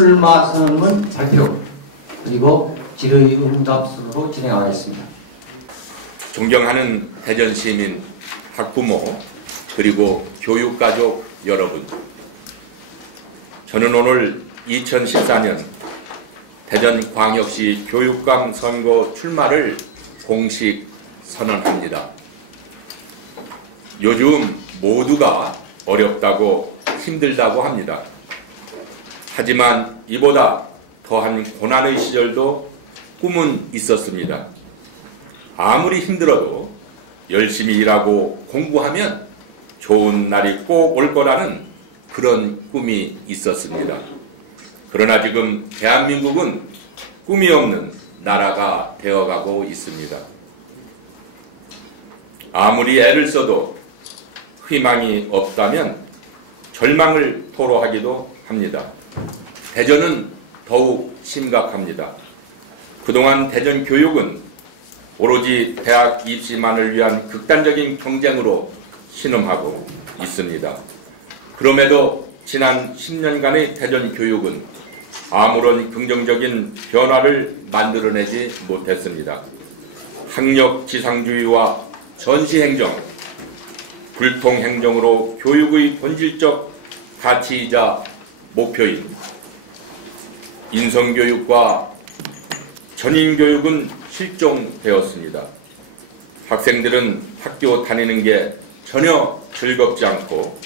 출마 선언문 발표 그리고 질의응답 순으로 진행하겠습니다. 존경하는 대전시민, 학부모, 그리고 교육가족 여러분, 저는 오늘 2014년 대전광역시 교육감 선거 출마를 공식 선언합니다. 요즘 모두가 어렵다고 힘들다고 합니다. 하지만 이보다 더한 고난의 시절도 꿈은 있었습니다. 아무리 힘들어도 열심히 일하고 공부하면 좋은 날이 꼭 올 거라는 그런 꿈이 있었습니다. 그러나 지금 대한민국은 꿈이 없는 나라가 되어가고 있습니다. 아무리 애를 써도 희망이 없다면 절망을 토로하기도 합니다. 대전은 더욱 심각합니다. 그동안 대전 교육은 오로지 대학 입시만을 위한 극단적인 경쟁으로 신음하고 있습니다. 그럼에도 지난 10년간의 대전 교육은 아무런 긍정적인 변화를 만들어내지 못했습니다. 학력지상주의와 전시행정, 불통행정으로 교육의 본질적 가치이자 목표인 인성교육과 전인교육은 실종되었습니다. 학생들은 학교 다니는 게 전혀 즐겁지 않고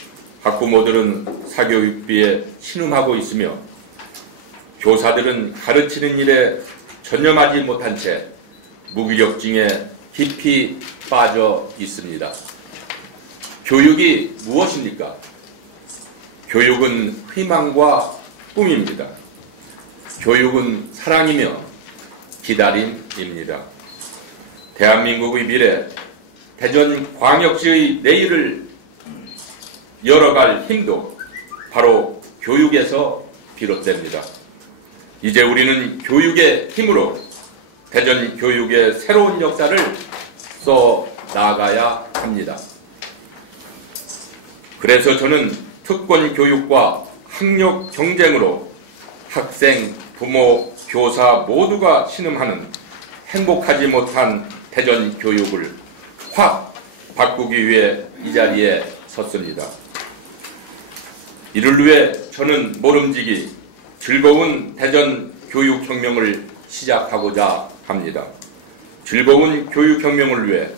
학부모들은 사교육비에 신음하고 있으며 교사들은 가르치는 일에 전념하지 못한 채 무기력증에 깊이 빠져 있습니다. 교육이 무엇입니까? 교육은 희망과 꿈입니다. 교육은 사랑이며 기다림입니다. 대한민국의 미래, 대전광역시의 내일을 열어갈 힘도 바로 교육에서 비롯됩니다. 이제 우리는 교육의 힘으로 대전 교육의 새로운 역사를 써 나가야 합니다. 그래서 저는 특권 교육과 학력 경쟁으로 학생, 부모, 교사 모두가 신음하는 행복하지 못한 대전 교육을 확 바꾸기 위해 이 자리에 섰습니다. 이를 위해 저는 모름지기 즐거운 대전 교육혁명을 시작하고자 합니다. 즐거운 교육혁명을 위해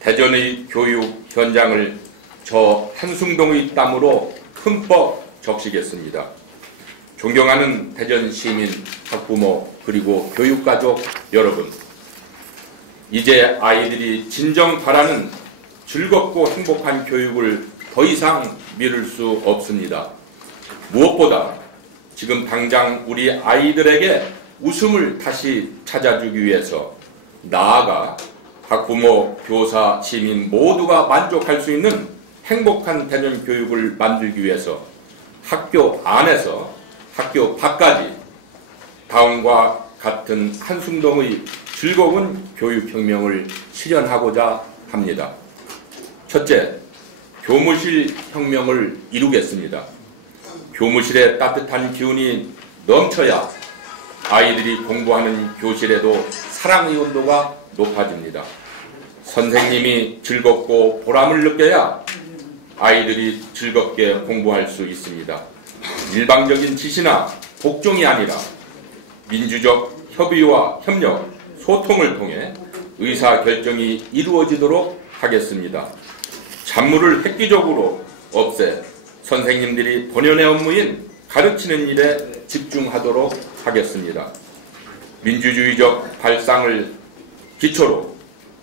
대전의 교육 현장을 저 한숭동의 땀으로 흠뻑 적시겠습니다. 존경하는 대전 시민, 학부모, 그리고 교육가족 여러분, 이제 아이들이 진정 바라는 즐겁고 행복한 교육을 더 이상 미룰 수 없습니다. 무엇보다 지금 당장 우리 아이들에게 웃음을 다시 찾아주기 위해서 나아가 학부모, 교사, 시민 모두가 만족할 수 있는 행복한 대전 교육을 만들기 위해서 학교 안에서 학교 밖까지 다음과 같은 한숭동의 즐거운 교육혁명을 실현하고자 합니다. 첫째, 교무실 혁명을 이루겠습니다. 교무실에 따뜻한 기운이 넘쳐야 아이들이 공부하는 교실에도 사랑의 온도가 높아집니다. 선생님이 즐겁고 보람을 느껴야 아이들이 즐겁게 공부할 수 있습니다. 일방적인 지시나 복종이 아니라 민주적 협의와 협력, 소통을 통해 의사결정이 이루어지도록 하겠습니다. 잡무를 획기적으로 없애 선생님들이 본연의 업무인 가르치는 일에 집중하도록 하겠습니다. 민주주의적 발상을 기초로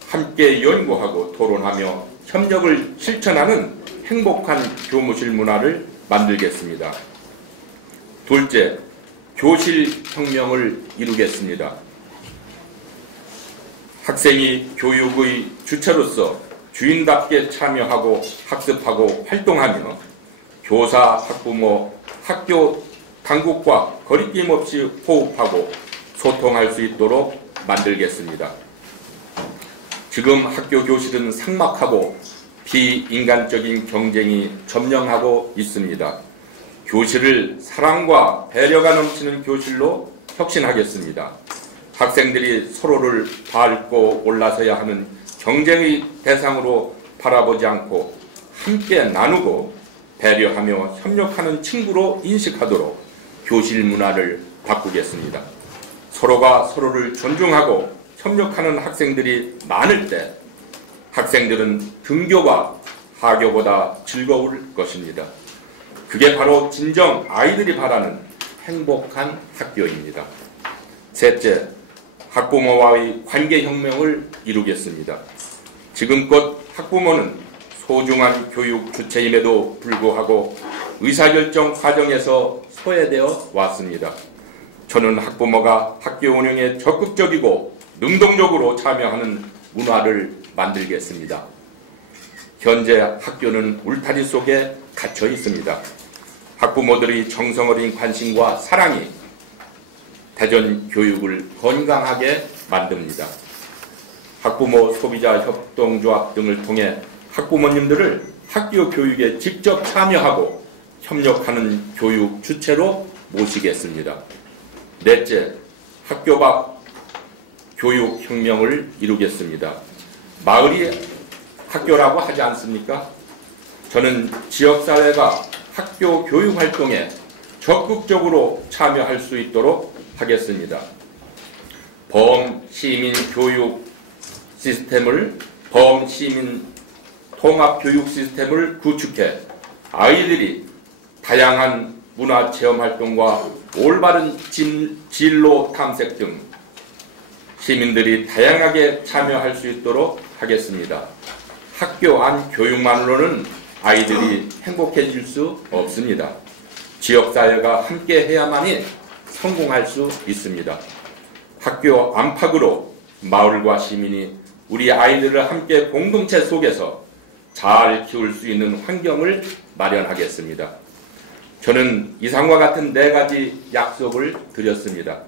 함께 연구하고 토론하며 협력을 실천하는 행복한 교무실 문화를 만들겠습니다. 둘째, 교실 혁명을 이루겠습니다. 학생이 교육의 주체로서 주인답게 참여하고 학습하고 활동하며 교사, 학부모, 학교 당국과 거리낌 없이 호흡하고 소통할 수 있도록 만들겠습니다. 지금 학교 교실은 삭막하고 비인간적인 경쟁이 점령하고 있습니다. 교실을 사랑과 배려가 넘치는 교실로 혁신하겠습니다. 학생들이 서로를 밟고 올라서야 하는 경쟁의 대상으로 바라보지 않고 함께 나누고 배려하며 협력하는 친구로 인식하도록 교실 문화를 바꾸겠습니다. 서로가 서로를 존중하고 협력하는 학생들이 많을 때 학생들은 등교가 하교보다 즐거울 것입니다. 그게 바로 진정 아이들이 바라는 행복한 학교입니다. 셋째, 학부모와의 관계혁명을 이루겠습니다. 지금껏 학부모는 소중한 교육 주체임에도 불구하고 의사결정 과정에서 소외되어 왔습니다. 저는 학부모가 학교 운영에 적극적이고 능동적으로 참여하는 문화를 만들겠습니다. 현재 학교는 울타리 속에 갇혀 있습니다. 학부모들의 정성어린 관심과 사랑이 대전 교육을 건강하게 만듭니다. 학부모 소비자 협동조합 등을 통해 학부모님들을 학교 교육에 직접 참여하고 협력하는 교육 주체로 모시겠습니다. 넷째, 학교 밖 교육혁명을 이루겠습니다. 마을이 학교라고 하지 않습니까? 저는 지역사회가 학교 교육활동에 적극적으로 참여할 수 있도록 하겠습니다. 범시민 교육 시스템을 범시민 통합교육 시스템을 구축해 아이들이 다양한 문화체험활동과 올바른 진로 탐색 등 시민들이 다양하게 참여할 수 있도록 하겠습니다. 학교 안 교육만으로는 아이들이 행복해질 수 없습니다. 지역사회가 함께 해야만이 성공할 수 있습니다. 학교 안팎으로 마을과 시민이 우리 아이들을 함께 공동체 속에서 잘 키울 수 있는 환경을 마련하겠습니다. 저는 이상과 같은 4가지 약속을 드렸습니다.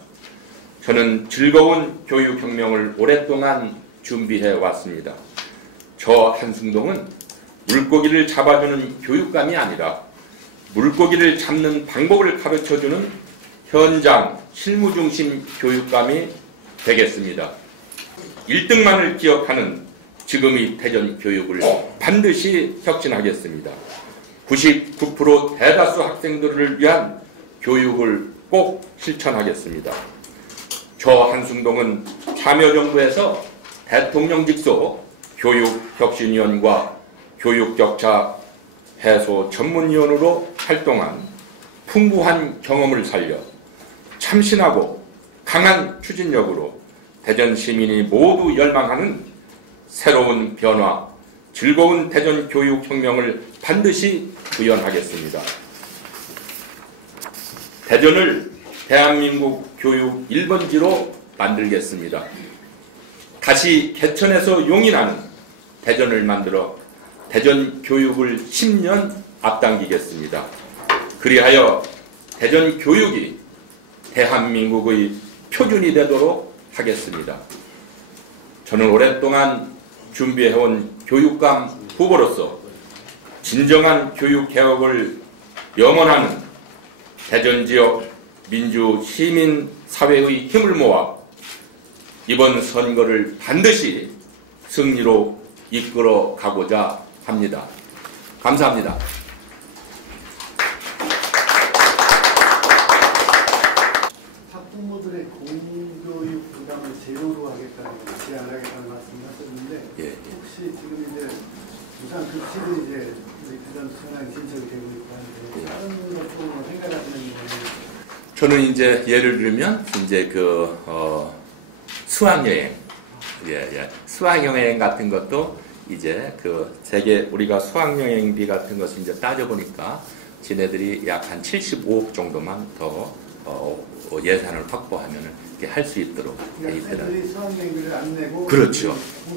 저는 즐거운 교육혁명을 오랫동안 준비해 왔습니다. 저 한승동은 물고기를 잡아주는 교육감이 아니라 물고기를 잡는 방법을 가르쳐주는 현장 실무중심 교육감이 되겠습니다. 1등만을 기억하는 지금의 대전 교육을 반드시 혁신하겠습니다. 99% 대다수 학생들을 위한 교육을 꼭 실천하겠습니다. 저 한승동은 참여정부에서 대통령 직속 교육혁신위원과 교육격차 해소 전문위원으로 활동한 풍부한 경험을 살려 참신하고 강한 추진력으로 대전 시민이 모두 열망하는 새로운 변화, 즐거운 대전 교육혁명을 반드시 구현하겠습니다. 대전을 대한민국 교육 1번지로 만들겠습니다. 다시 개천에서 용이 나는 대전을 만들어 대전 교육을 10년 앞당기겠습니다. 그리하여 대전 교육이 대한민국의 표준이 되도록 하겠습니다. 저는 오랫동안 준비해온 교육감 후보로서 진정한 교육개혁을 염원하는 대전 지역 민주 시민 사회의 힘을 모아 이번 선거를 반드시 승리로 이끌어 가고자 합니다. 감사합니다. 학부모들의 공교육 부담을 제로로 하겠다는 제안하겠다는 말씀하셨는데 예. 혹시 지금 이제 부산 급식이 이제 우리 대전 순환 진척이 되고 있고 하는데 다른 것도 생각하시는 거는 저는 이제 예를 들면 이제 수학여행, 수학여행 같은 것도 이제 세계 우리가 수학여행비 같은 것을 이제 따져보니까 지네들이 약 한 75억 정도만 더 예산을 확보하면 이렇게 할 수 있도록 학생들이 수학여행비를 안 내고 그렇죠.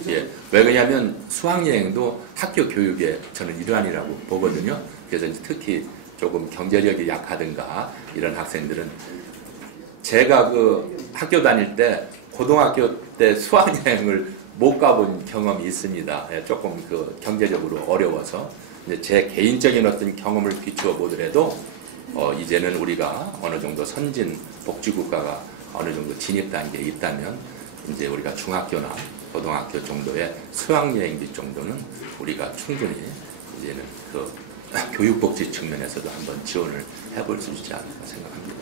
예. 왜 그러냐면 수학여행도 학교 교육의 저는 일환이라고 보거든요. 그래서 이제 특히 조금 경제력이 약하든가 이런 학생들은 제가 학교 다닐 때 고등학교 때 수학여행을 못 가본 경험이 있습니다. 예, 조금 경제적으로 어려워서 이제 제 개인적인 어떤 경험을 비추어 보더라도 이제는 우리가 어느 정도 선진 복지국가가 어느 정도 진입 단계에 있다면 이제 우리가 중학교나 고등학교 정도의 수학여행비 정도는 우리가 충분히 이제는 그 교육복지 측면에서도 한번 지원을 해볼 수 있지 않을까 생각합니다.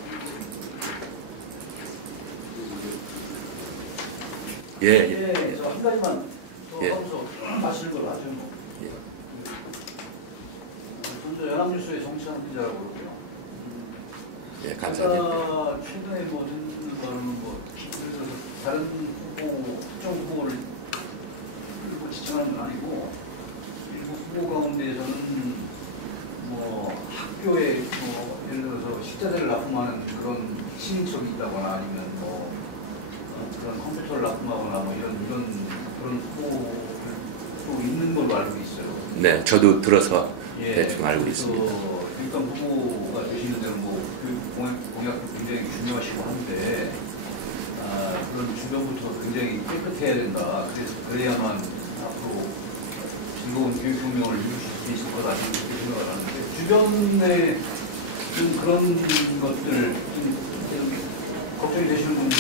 예. 저 한 가지만 더 예. 하면서 마시는 걸로 하죠. 뭐. 예. 먼저 연합뉴스의 정치환 기자라고 그러고요. 예, 감사합니다. 최근에 모든 거는 뭐 그래서 다른 후보, 특정 후보를 일부 지칭하는 건 아니고 일부 후보 가운데에서는 뭐 학교에 뭐 예를 들어서 식자재를 납품하는 그런 신인척이 있다거나 아니면 뭐 그런 컴퓨터를 납품하거나 뭐 이런 그런 후보도 있는 걸로 알고 있어요. 네, 저도 들어서 예, 대충 알고 있습니다. 일단 후보가 되시는 데는 뭐 공약도 굉장히 중요하시고 한데 그런 주변부터 굉장히 깨끗해야 된다. 그래야만 앞으로 즐거운 교육 혁명을 이루실 수 있을 거다 이렇게 생각을 하는데 주변에 좀 그런 것들 좀 걱정이 되시는 분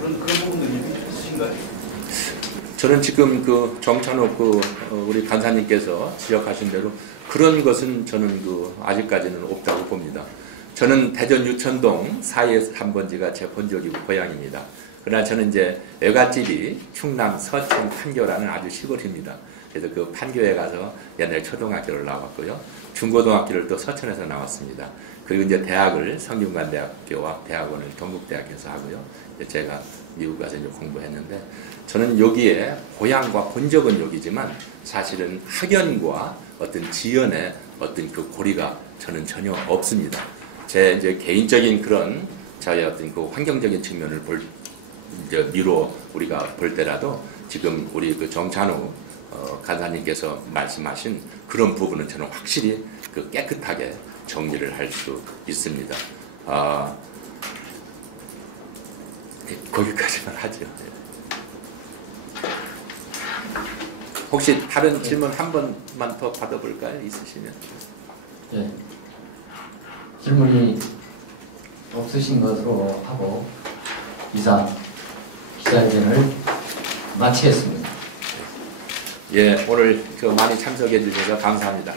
그런 부분들이 있으신가요? 저는 지금 그 정찬욱 우리 간사님께서 지적하신 대로 그런 것은 저는 아직까지는 없다고 봅니다. 저는 대전 유천동 4의 3번지가 제 본적이고 고향입니다. 그러나 저는 이제 외갓집이 충남 서천 판교라는 아주 시골입니다. 그래서 그 판교에 가서 옛날 초등학교를 나왔고요. 중고등학교를 또 서천에서 나왔습니다. 그리고 이제 대학을 성균관대학교와 대학원을 동국대학에서 하고요. 제가 미국 가서 이제 공부했는데 저는 여기에 고향과 본적은 여기지만 사실은 학연과 어떤 지연의 어떤 그 고리가 저는 전혀 없습니다. 제 이제 개인적인 그런 저의 어떤 그 환경적인 측면을 이제 미로 우리가 볼 때라도 지금 우리 그 정찬우 간사님께서 말씀하신 그런 부분은 저는 확실히 그 깨끗하게 정리를 할 수 있습니다. 거기까지만 하죠. 혹시 다른 질문 한 번만 더 받아볼까요? 있으시면. 예. 질문이 없으신 것으로 하고 이상 기자회견을 마치겠습니다. 예, 오늘 많이 참석해 주셔서 감사합니다.